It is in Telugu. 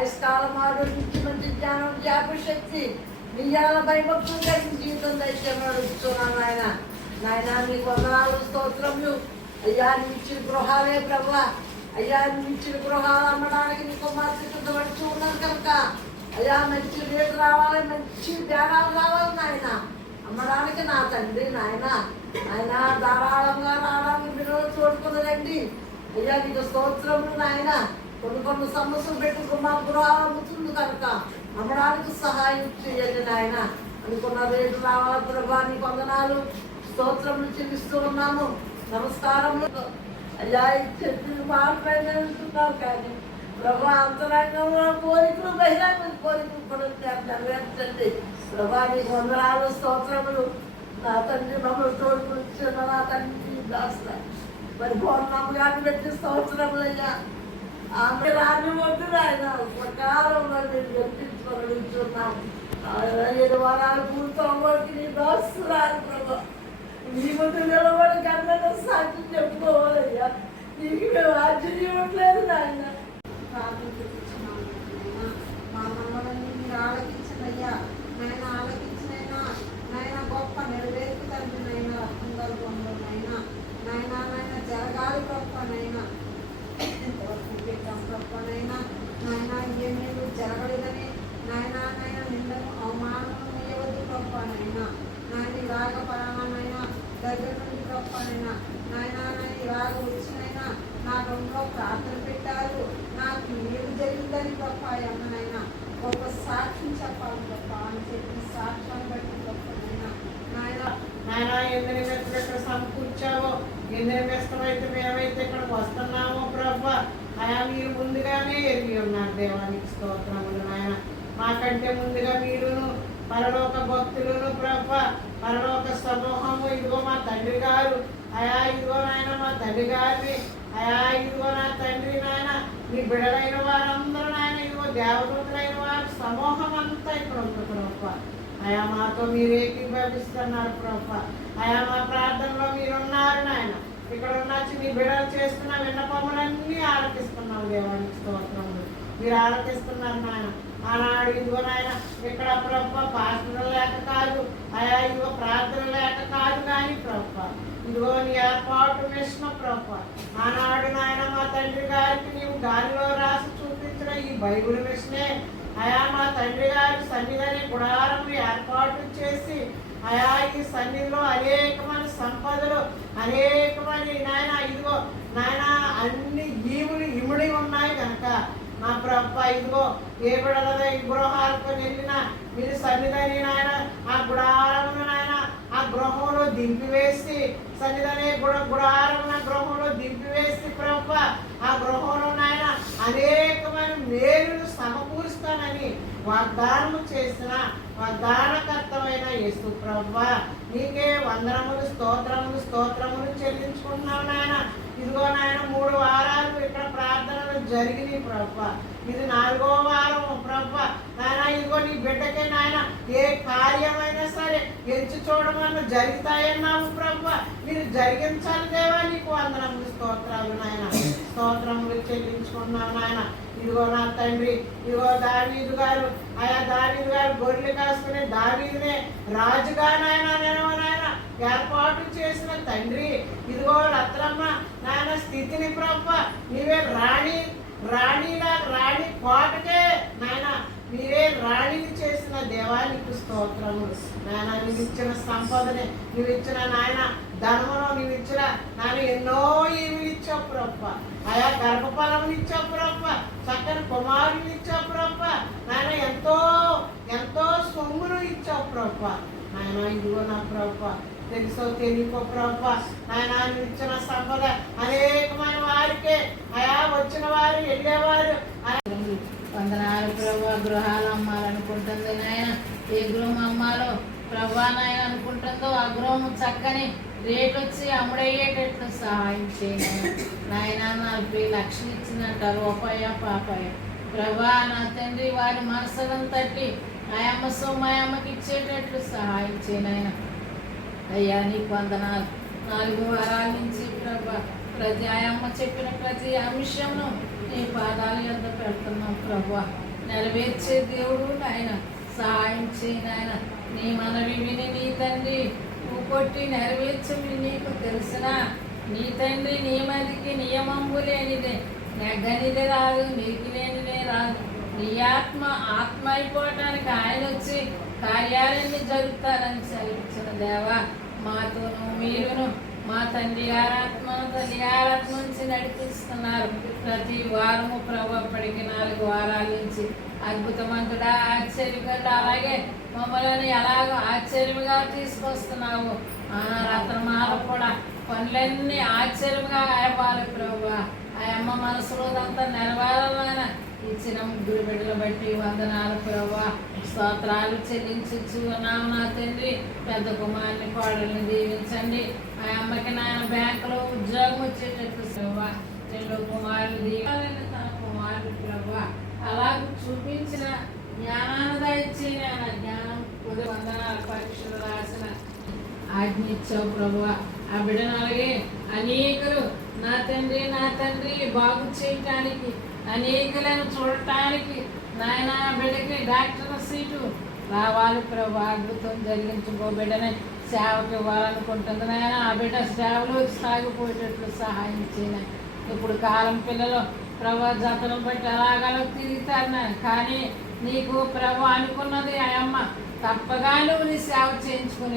అయస్కాలం ఆరోగ్యించి మంచి జ్ఞానం జ్ఞాపశక్తి నియాల భయభక్తులు కలిగిన జీవితం దయచేయమని అడుగుతున్నాను నాయన. నాయన నీకు వందనాలు స్తోత్రములు. అయ్యా నీ ఇచ్చిన గృహాలే ప్రభా అయ్యా నీ ఇచ్చిన గృహాలు అమ్మడానికి నీ కుమార్తె సిద్ధపడుతూ ఉన్నాను కనుక. అయ్యా మంచి రేటు రావాలి మంచి బేరాలు రావాలి నాయన. అమ్మడానికి నా తండ్రి నాయన. ఆయన ధారాళంగా రావడానికి మీరు చూడుకున్నదండి అయ్యా నీకు స్తోత్రములు నాయన. కొన్ని కొన్ని సమస్యలు పెట్టుకున్న గృహాలు అమ్ముతుంది కనుక అమ్మడానికి సహాయం చేయండి నాయన. అనుకున్న రేటు రావాలి ప్రభా నీ వందనాలు. స్తోత్రములు చెల్లిస్తూ ఉన్నాము. నమస్కారములు. అయ్యా ఈ చెట్టు మాట్లాడుతున్నారు కానీ ప్రభా అంతరంగంలో కోరికలు బహిరంగ కోరికలు కూడా నెరవేర్చండి. ప్రభా నీకు వందనాలు స్తోత్రములు. నా తండ్రి మమ్మల్ని తోడుకొచ్చిన నా తండ్రి దాస్త మరి పౌర్ణమ్మ గారిని పెట్టి స్తోత్రములు అయ్యా. ఆమె రాని వద్దు ఆయన ప్రకారంలో మీరు గెలిపించుకొని అడుగుతున్నాం ఏడు వారాలు పూర్తవ్వడానికి నీ దాస్తు రాని ప్రభా. నీ ముందు నిలబడి కన్నా సాక్షి చెప్పుకోవాలయ్యా నీకు మేము ఆశ్చర్యం ఇవ్వట్లేదు నాయన ప్రార్థించున్నాము నాయనా. మా మనవలని మీరు ఆలకించనయ్యా నాయన ఆలకించినైనా నాయన గొప్ప నెరవేర్పు తండ్రి నాయన రక్తం గర్భంలో నాయన నాయన నాయన జరగాలి గొప్ప నాయన ఇంతవరకు పెట్టాం గొప్ప నాయన నాయన ఏమేమి జరగలేదని నాయన నాయన నిందను అవమానము వేయవద్దు గొప్ప నాయన నాయన ఇలాగ పరాణమైన దగ్గర నుండి నాయనా నాయన ఇలాగ వచ్చినైనా నా రూమ్లో ప్రార్థన పెట్టారు. నాకు ఏమి జరిగిందని గొప్ప అమ్మనైనా గొప్ప సాక్ష్యం చెప్పాలి గొప్ప అని చెప్పిన సాక్ష్యాన్ని బట్టి గొప్ప నాయన. నాయన ఎన్ని మెట్లు ఇక్కడ సమకూర్చావో? ఎన్ని మెస్తమైతే మేమైతే ఇక్కడికి వస్తున్నామో ప్రభ. అయా మీరు ముందుగానే ఎరిగి ఉన్నారు దేవానికి స్తోత్రములు నాయన. మాకంటే ముందుగా మీరును పరలోక భక్తులను ప్రభ. పరలోక సమూహము ఇదిగో మా తండ్రి గారు అయా ఇదిగో నాయన మా తండ్రి గారిని అయా ఇదిగో నా తండ్రి నాయన మీ బిడలైన వారందరూ నాయన ఇదిగో దేవదూతులైన వారు సమూహం అంతా ఇక్కడ ఉంది ప్రభు అయా మాతో మీరు ఏకీభవిస్తున్నారు ప్రభు అయా మా ప్రార్థనలో మీరున్నారు నాయన ఇక్కడ ఉన్న మీ బిడలు చేస్తున్న విన్నపములన్నీ ఆలకిస్తున్నాం దేవానికి స్తోత్రములు. మీరు ఆలోచిస్తున్నారు నాయన. ఆనాడు ఇదిగో నాయన ఇక్కడ ప్రభు పాత్రలు లేక కాదు అయా ఇదిగో ప్రార్థన లేక కాదు కానీ ప్రభు. ఇదిగో నీ ఏర్పాటు మిషన్ ప్రభ. ఆనాడు నాయన మా తండ్రి గారికి నీవు గాలిలో రాసి చూపించిన ఈ బైబిల్ మిషనే అయా మా తండ్రి గారి సన్నిధిని గుడారం ఏర్పాటు చేసి అయా ఈ సన్నిధిలో అనేకమైన సంపదలు అనేకమైన నాయన ఇదిగో నాయన నా ప్రభు ఇదిగో ఏ బిడలదో ఈ గృహాలకు వెళ్ళిన మీరు సన్నిధని నాయన ఆ గుడారమును నాయన ఆ గృహంలో దింపివేసి సన్నిధని గుడ గుడారమున గృహంలో దింపివేసి ప్రభు ఆ గృహంలో నాయన అనేకమైన మేలును సమకూరుస్తానని వాగ్దానము చేసిన వాగ్దానకర్తమైన యేసు ప్రభ నీకే వందనములు స్తోత్రములు స్తోత్రములు చెల్లించుకుంటున్నావు నాయన. ఇదిగో నాయన మూడు వారాలు ఇక్కడ ప్రార్థనలు జరిగినాయి ప్రభ ఇది నాలుగో వారం ప్రభ నాయన ఇదిగో నీ బిడ్డకే నాయన ఏ కార్యమైనా సరే ఎంచి చూడమన్నా జరుగుతాయన్నావు ప్రభ మీరు జరిగించాలి దేవా నీకు వందనములు స్తోత్రాలు నాయన. స్తోత్రములు చెల్లించుకుంటున్నావు నాయన. ఇదిగో నా తండ్రి ఇదిగో దావీదు గారు. ఆయా దావీదు గారు గొర్రెలు కాసుకునే దావీదునే రాజుగా నాయన నేను నాయన ఏర్పాటు చేసిన తండ్రి. ఇదిగో రత్నమ్మ నాయన స్థితిని ప్రభ నీవే రాణి రాణిలా రాణి కోటకే నాయన మీరే రాణిని చేసిన దేవానికి స్తోత్రము. నాయన నువ్వు ఇచ్చిన సంపదనే నువ్వు ఇచ్చిన నాయన ధనమును నువ్వు ఇచ్చిన నాయన ఎన్నో ఏమి ఇచ్చావు ప్రభ. ఆయా గర్భఫలములు ఇచ్చావు ప్రభ. చక్కని కుమారుని ఇచ్చావు ప్రభ. నాయన ఎంతో ఎంతో సొమ్మును ఇచ్చావు ప్రభ. నాయన ఇదిగో నా ప్రభ. తెలుసో తెలియకో ప్రభ. నాయన నువ్వు ఇచ్చిన సంపద అనేకమైన వారికే. ఆయా వచ్చిన వారు వెళ్ళేవారు. వందనాలు ప్రభా గృహాలు అమ్మాలనుకుంటుంది నాయన. ఏ గృహం అమ్మాలో ప్రభా నాయన అనుకుంటుందో ఆ గృహం చక్కని రేట్ వచ్చి అమ్ముడయ్యేటట్లు సహాయం చేయండి నాయన. నలభై లక్షలు ఇచ్చిందంట రూపాయ పాపాయ. ప్రభా నా తండ్రి వారి మనసులను తట్టి ఆయమ్మ సొమ్మాయమ్మకి ఇచ్చేటట్లు సహాయం చేయనాయన అయ్యా నీకు వందనాలు. నాలుగు వారాల నుంచి ప్రభా ప్రతి ఆయమ్మ చెప్పిన ప్రతి అంశంను నీ పాదాల యొద్ద పెడుతున్నాం ప్రభు. నెరవేర్చే దేవుడు నాయన సహాయం నాయన. నీ మనవి విని నీ తండ్రి నువ్వు కొట్టి నెరవేర్చమని నీకు తెలిసిన? నీ తండ్రి నియమదికి నియమంబు లేనిదే నెగ్గనిదే రాదు నీకు లేనిదే రాదు. నీ ఆత్మ ఆత్మ అయిపోవటానికి ఆయన వచ్చి కార్యాలయాన్ని జరుగుతారని సెలవిచ్చిన దేవా. మాతోను మీరును మా తండ్రి ఆరాత్మ తల్లి ఆరాత్మ నుంచి నడిపిస్తున్నారు. ప్రతి వారము ప్రభు అప్పటికి నాలుగు వారాల నుంచి అద్భుతమంతుడా ఆశ్చర్యకరుడు. అలాగే మమ్మల్ని ఎలాగో ఆశ్చర్యంగా తీసుకొస్తున్నావు. ఆ రత్నమాల కూడా పనులన్నీ ఆశ్చర్యంగా ఆయపాలి ప్రభు. ఆ అమ్మ మనసులో అంతా నెరవేరాలన్న ఇచ్చిన ముగ్గురు బిడ్డలు బట్టి వందనాలు ప్రభా. స్తోత్రాలు చెల్లించు ఉన్నాము నా తండ్రి. పెద్ద కుమారుని కోడల్ని దీవించండి. ఆ అమ్మకి నాయన బ్యాంకులో ఉద్యోగం వచ్చేటట్టు ప్రభా రెండు కుమారులు తన కుమారుడు ప్రభా. అలా చూపించిన జ్ఞానాన్ని దయచి నాయన జ్ఞానం. కొద్ది వందనాలు పరీక్షలు రాసిన ఆజ్ఞ ఇచ్చావు ప్రభు. ఆ బిడ్డను అలాగే అనేకులు నా తండ్రి నా తండ్రి బాగు చేయటానికి అనేకులను చూడటానికి నాయన బిడ్డకి డాక్టర్ సీటు రావాలి ప్రభు. అద్భుతం జరిగించుకో బిడ్డని. సేవకి ఇవ్వాలనుకుంటుంది నాయన. ఆ బిడ్డ సేవలో సాగిపోయేటట్లు సహాయం చేయను? ఇప్పుడు కాలం పిల్లలు ప్రభా జతను బట్టి అలాగలా తిరుగుతారు నాయన. కానీ నీకు ప్రభు అనుకున్నది ఆ అమ్మ తప్పగా నువ్వు నీ సేవ చేయించుకుని